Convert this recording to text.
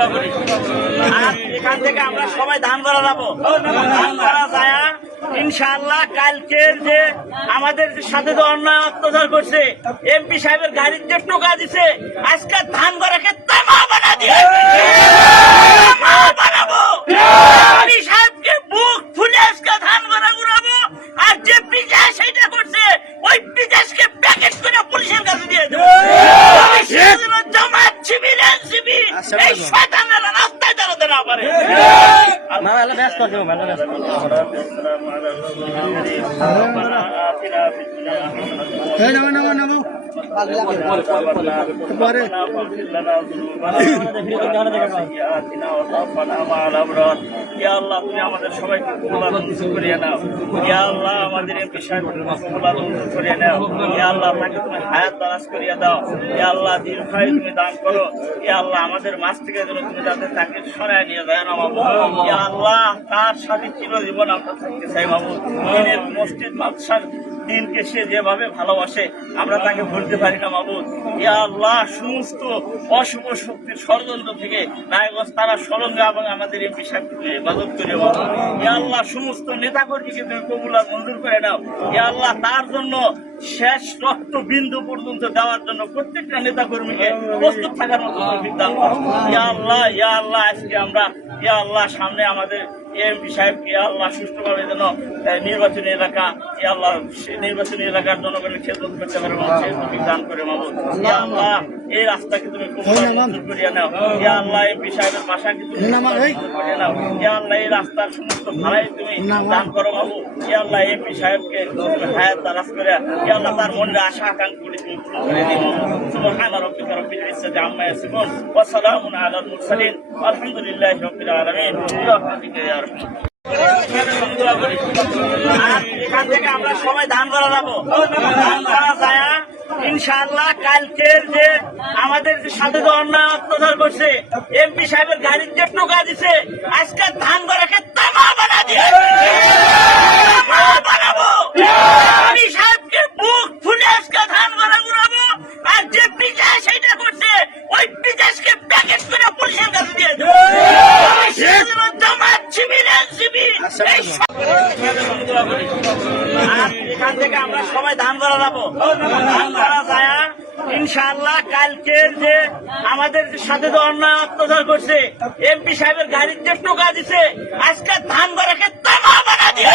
আর এখান থেকে আমরা সবাই ধান করা যাবো। ধান করা যায় ইনশাআল্লাহ। কালকের যে আমাদের সাথে যে অন্যায় অত্যাচার করছে, এমপি সাহেবের গাড়ির যে টোকা দিছে, আজকে ধান করাকে তামা বানা দিয়ে বানাবো। এমপি সাহেবকে বুক ফুলে আজকে ধান করা ঘুরাবো। আর যে পিজা সেটা করছে, ওই পিজাসকে প্যাকেট করে পুলিশের কাছে দিয়ে দেবো। জামাত শিবির এনসিপি এই শয়তানেরা রাস্তায় দাঁড়াতে না পারে। তুমি আমাদের সবাইকে করিয়ে নাও। আল্লাহ আমাদের এমপি সাহেবের করিয়ে নাও। আল্লাহ তাকে তুমি হায়াত দারাজ করিয়ে দাও। আল্লাহ দীর্ঘায়ু তুমি দান করো। আল্লাহ আমাদের মাছ থেকে যেন তুমি তাকে সরাই নিয়ে যায় না বাবু। আল্লাহ তার সাথে চিরজীবন আমরা থাকতে চাই বাবু। দিনের মসজিদ মাদ্রাসার দিনকে সে যেভাবে ভালোবাসে আমরা তাকে ভুলতে পারি না মাবুদ। ইয়া আল্লাহ সমস্ত অশুভ শক্তির ষড়যন্ত্র থেকে নায়ক তারা সরঞ্জাম এবং আমাদের এমপি সাহেবকে ইবাদত করে বাবু। ইয়া আল্লাহ সমস্ত নেতাকর্মীকে তুমি কবুল আর মঞ্জুর করে নাও। ইয়া আল্লাহ তার জন্য শেষ রক্ত বিন্দু পর্যন্ত দেওয়ার জন্য প্রত্যেকটা নেতাকর্মীকে প্রস্তুত থাকার মতো বিধান করো। ইয়া আল্লাহ আজকে আমরা ইয়া আল্লাহ সামনে আমাদের এমপি সাহেবকে আল্লাহ সুষ্ঠুভাবে যেন নির্বাচনী এলাকা আল্লাহ নির্বাচনী এলাকার জনগণের খেদমত করতে পারে দান করে মাবুদ। ইয়া আল্লাহ এই রাস্তাকে তুমি মঞ্জুর করিয়ে নাও। ইয়া আল্লাহ এমপি সাহেবের বাসাকে তুমি মঞ্জুর করিয়ে নাও। ইয়া আল্লাহ এই রাস্তার সমস্ত ভাড়াই তুমি দান করো মাবুদ। ইয়া আল্লাহ এমপি সাহেবকে হায়াত দারাজ করে ইয়া আল্লাহ তার মনের আশা আকাঙ্ক্ষাগুলি তুমি পূরণ করে দিও মাবুদ। সুবহান রাব্বিকা রাব্বিল ইজ্জাতি আম্মা ইয়াসিফুন ওয়া সালামুন আলাল মুরসালিন আলহামদুলিল্লাহি রাব্বিল আলামিন। এখান থেকে আমরা সবাই ধান করা যাবো। ধান করা যায় ইনশাআল্লাহ। কালকের যে আমাদের সাথে যে অন্যায় অত্যাচার করছে, এমপি সাহেবের গাড়ির যে টোকা দিছে, আজকে ধান করাকে তামা বানা দিয়ে বানাবো। এমপি সাহেবকে বুক ফুলে আজকে ধান করা ঘুরাবো। আর যে পিজা সেটা করছে, ওই পিজাসকে প্যাকেট করে পুলিশের কাছে দিয়ে দেবো। জামাত শিবির এনসিপি এখান থেকে আমরা সবাই ধান করা যাবো। ধান করা যায় ইনশাআল্লাহ। কালকের যে আমাদের সাথে যে অন্যায় অত্যাচার করছে, এমপি সাহেবের গাড়ির যে টোকা দিছে, আজকে ধান করাকে তামা বানা দিয়ে